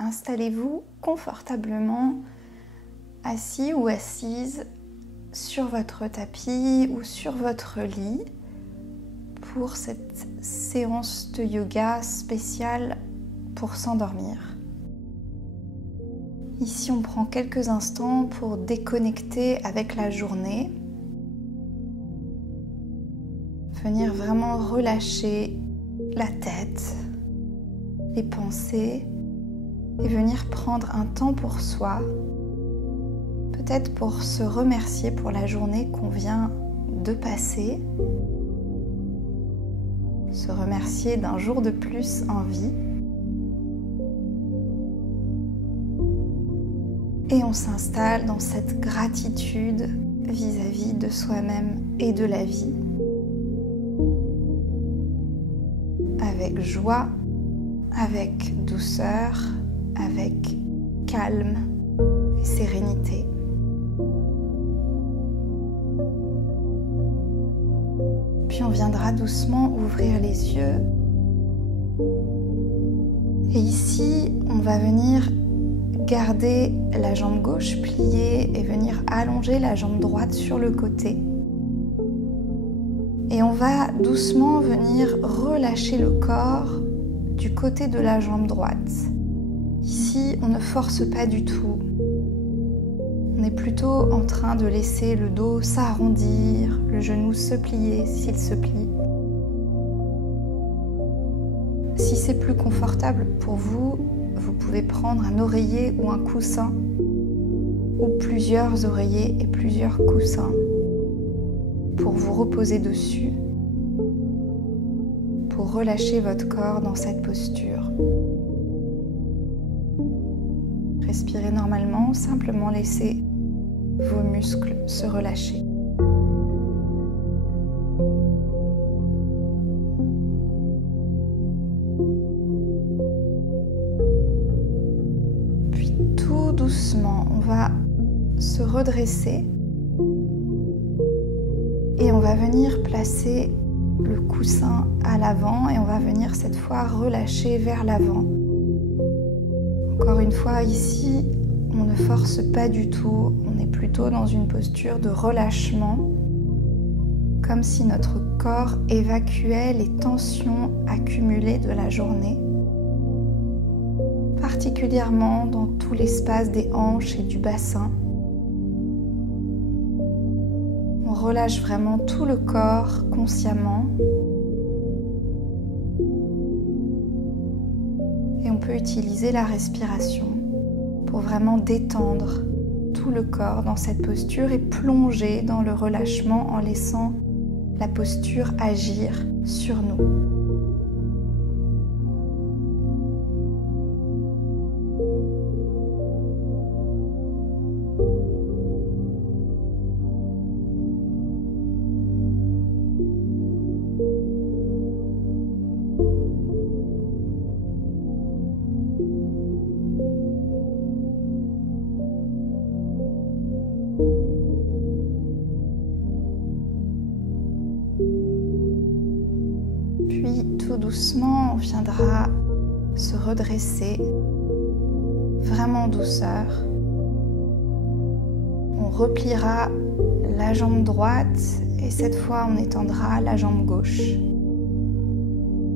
installez-vous confortablement assis ou assise sur votre tapis ou sur votre lit pour cette séance de yoga spéciale pour s'endormir. Ici, on prend quelques instants pour déconnecter avec la journée, venir vraiment relâcher la tête, les pensées et venir prendre un temps pour soi, peut-être pour se remercier pour la journée qu'on vient de passer, se remercier d'un jour de plus en vie. Et on s'installe dans cette gratitude vis-à-vis de soi-même et de la vie, avec joie, avec douceur, avec calme et sérénité. Puis on viendra doucement ouvrir les yeux. Et ici, on va venir garder la jambe gauche pliée et venir allonger la jambe droite sur le côté. Et on va doucement venir relâcher le corps du côté de la jambe droite. Ici, on ne force pas du tout. On est plutôt en train de laisser le dos s'arrondir, le genou se plier s'il se plie. Si c'est plus confortable pour vous, vous pouvez prendre un oreiller ou un coussin, ou plusieurs oreillers et plusieurs coussins pour vous reposer dessus, pour relâcher votre corps dans cette posture. Respirez normalement, simplement laissez vos muscles se relâcher. Puis tout doucement, on va se redresser et on va venir placer le coussin à l'avant et on va venir cette fois relâcher vers l'avant. Encore une fois, ici, on ne force pas du tout, on est plutôt dans une posture de relâchement, comme si notre corps évacuait les tensions accumulées de la journée, particulièrement dans tout l'espace des hanches et du bassin. On relâche vraiment tout le corps consciemment. Et on peut utiliser la respiration pour vraiment détendre tout le corps dans cette posture et plonger dans le relâchement en laissant la posture agir sur nous. Puis tout doucement, on viendra se redresser, vraiment en douceur. On repliera la jambe droite et cette fois on étendra la jambe gauche.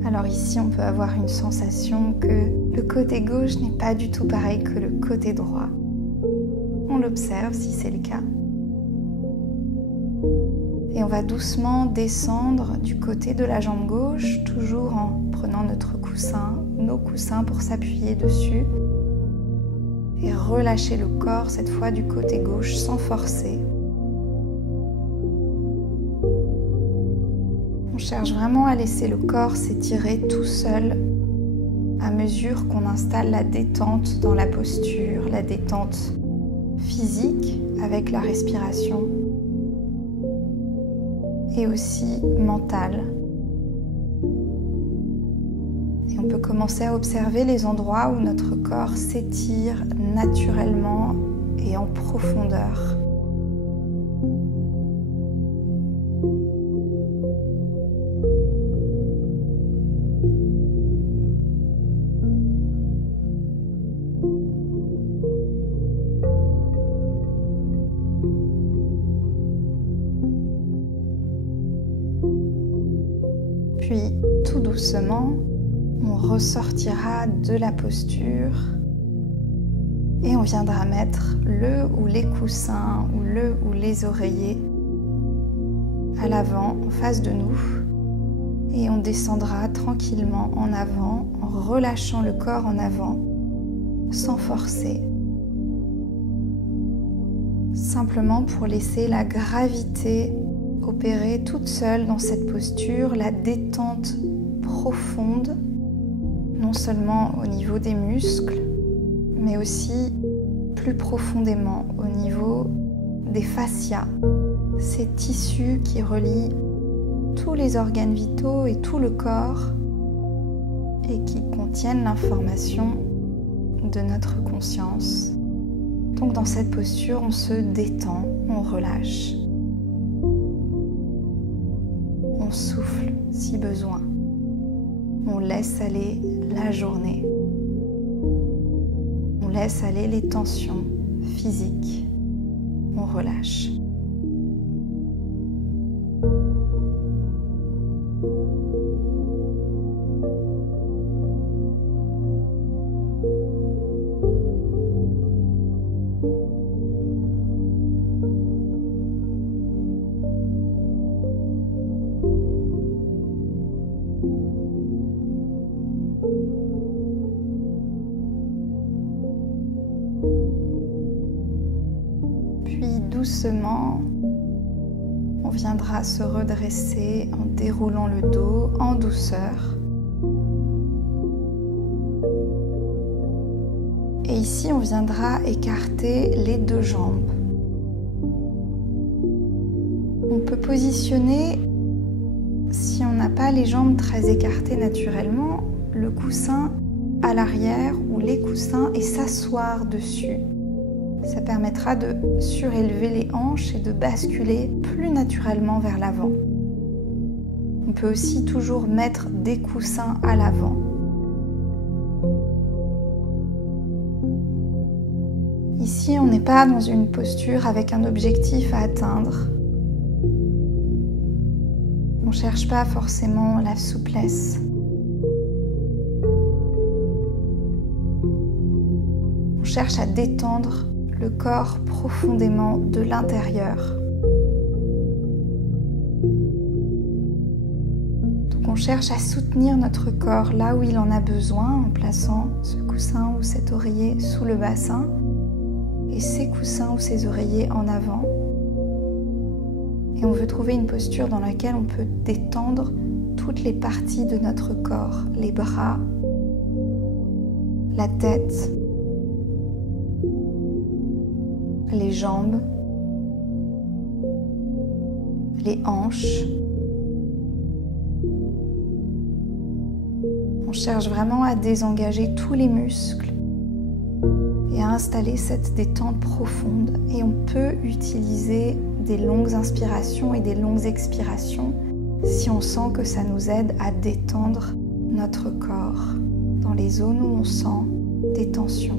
Alors ici on peut avoir une sensation que le côté gauche n'est pas du tout pareil que le côté droit. On l'observe si c'est le cas. Et on va doucement descendre du côté de la jambe gauche, toujours en prenant notre coussin, nos coussins pour s'appuyer dessus. Et relâcher le corps, cette fois du côté gauche, sans forcer. On cherche vraiment à laisser le corps s'étirer tout seul à mesure qu'on installe la détente dans la posture, la détente physique avec la respiration. Et aussi mentale. Et on peut commencer à observer les endroits où notre corps s'étire naturellement et en profondeur. doucement, on ressortira de la posture et on viendra mettre le ou les coussins ou le ou les oreillers à l'avant, en face de nous. Et on descendra tranquillement en avant, en relâchant le corps en avant, sans forcer. Simplement pour laisser la gravité opérer toute seule dans cette posture, la détente profonde, non seulement au niveau des muscles, mais aussi plus profondément au niveau des fascias, ces tissus qui relient tous les organes vitaux et tout le corps et qui contiennent l'information de notre conscience. Donc dans cette posture, on se détend, on relâche. On souffle si besoin. On laisse aller la journée. On laisse aller les tensions physiques. On relâche. Doucement, on viendra se redresser en déroulant le dos en douceur. Et ici, on viendra écarter les deux jambes. On peut positionner, si on n'a pas les jambes très écartées naturellement, le coussin à l'arrière ou les coussins et s'asseoir dessus. Ça permettra de surélever les hanches et de basculer plus naturellement vers l'avant. On peut aussi toujours mettre des coussins à l'avant. Ici, on n'est pas dans une posture avec un objectif à atteindre. On ne cherche pas forcément la souplesse. On cherche à détendre le corps profondément de l'intérieur. Donc on cherche à soutenir notre corps là où il en a besoin en plaçant ce coussin ou cet oreiller sous le bassin et ces coussins ou ces oreillers en avant. Et on veut trouver une posture dans laquelle on peut détendre toutes les parties de notre corps, les bras, la tête, les jambes, les hanches. On cherche vraiment à désengager tous les muscles et à installer cette détente profonde. Et on peut utiliser des longues inspirations et des longues expirations si on sent que ça nous aide à détendre notre corps dans les zones où on sent des tensions.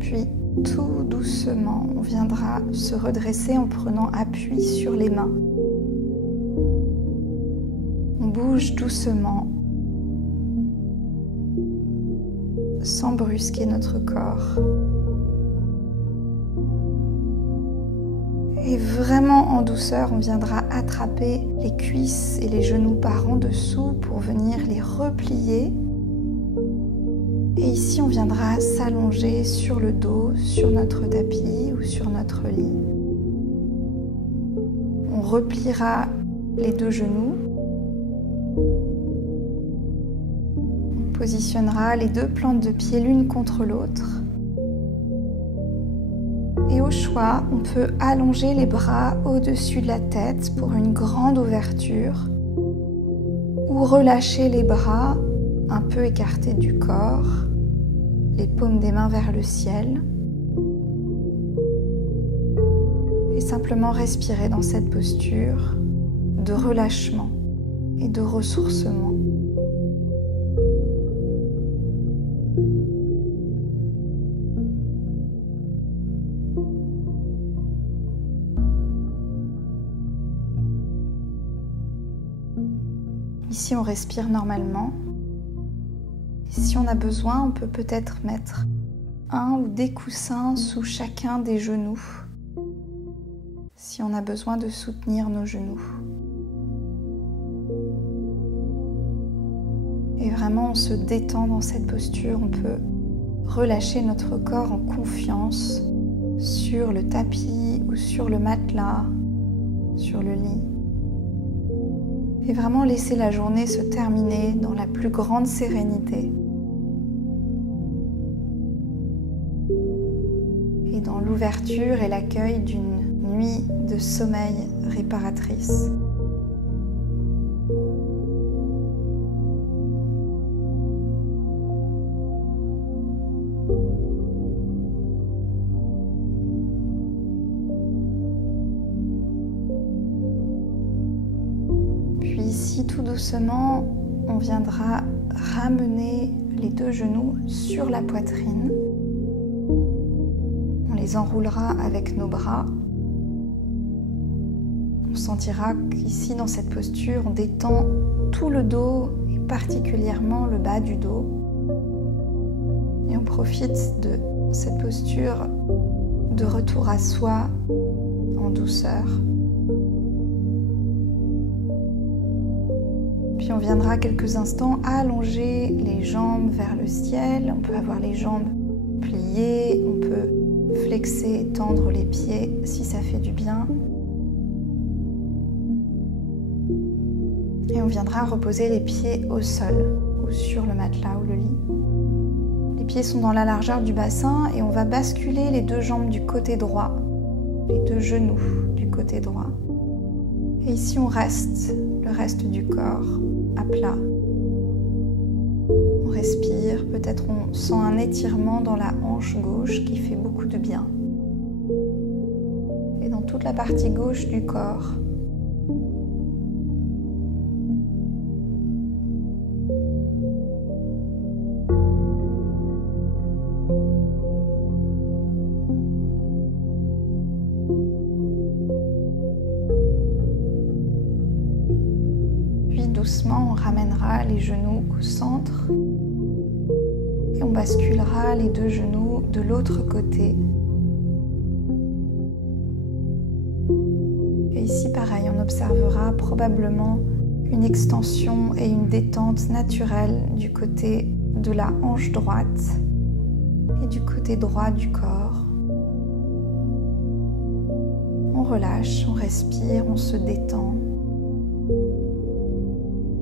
Puis tout doucement, on viendra se redresser en prenant appui sur les mains. On bouge doucement, sans brusquer notre corps. Et vraiment en douceur, on viendra attraper les cuisses et les genoux par en dessous pour venir les replier. Et ici, on viendra s'allonger sur le dos, sur notre tapis ou sur notre lit. On repliera les deux genoux. On positionnera les deux plantes de pied l'une contre l'autre. Et au choix, on peut allonger les bras au-dessus de la tête pour une grande ouverture ou relâcher les bras un peu écartés du corps, les paumes des mains vers le ciel et simplement respirer dans cette posture de relâchement et de ressourcement. Ici, on respire normalement. Et si on a besoin, on peut peut-être mettre un ou des coussins sous chacun des genoux, si on a besoin de soutenir nos genoux. Et vraiment, on se détend dans cette posture. On peut relâcher notre corps en confiance sur le tapis ou sur le matelas, sur le lit. Et vraiment laisser la journée se terminer dans la plus grande sérénité et dans l'ouverture et l'accueil d'une nuit de sommeil réparatrice. Ici, tout doucement, on viendra ramener les deux genoux sur la poitrine. On les enroulera avec nos bras. On sentira qu'ici, dans cette posture, on détend tout le dos et particulièrement le bas du dos. Et on profite de cette posture de retour à soi en douceur. Puis on viendra quelques instants allonger les jambes vers le ciel. On peut avoir les jambes pliées, on peut flexer et tendre les pieds si ça fait du bien. Et on viendra reposer les pieds au sol ou sur le matelas ou le lit. Les pieds sont dans la largeur du bassin et on va basculer les deux jambes du côté droit, les deux genoux du côté droit. Et ici on reste, le reste du corps à plat. On respire, peut-être on sent un étirement dans la hanche gauche qui fait beaucoup de bien. Et dans toute la partie gauche du corps. Doucement, on ramènera les genoux au centre et on basculera les deux genoux de l'autre côté. Et ici, pareil, on observera probablement une extension et une détente naturelle du côté de la hanche droite et du côté droit du corps. On relâche, on respire, on se détend.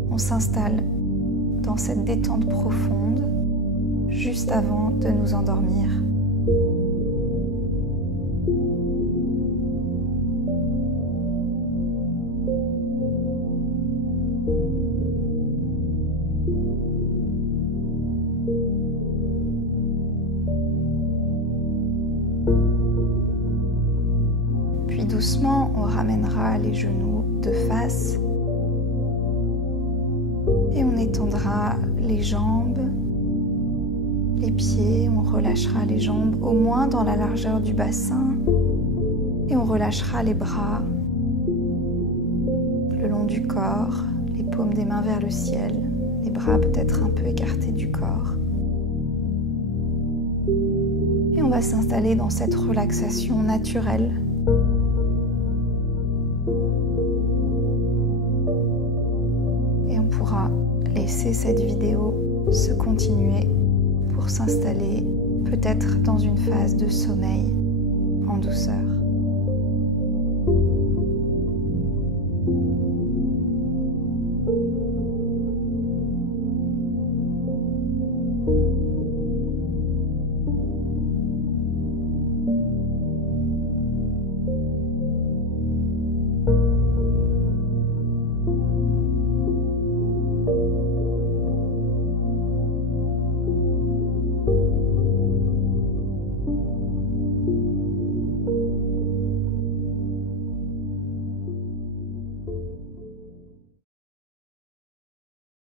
On s'installe dans cette détente profonde juste avant de nous endormir. Puis doucement, on ramènera les genoux de face. Et on étendra les jambes, les pieds, on relâchera les jambes au moins dans la largeur du bassin et on relâchera les bras le long du corps, les paumes des mains vers le ciel, les bras peut-être un peu écartés du corps. Et on va s'installer dans cette relaxation naturelle. Et on pourra laisser cette vidéo se continuer pour s'installer peut-être dans une phase de sommeil en douceur.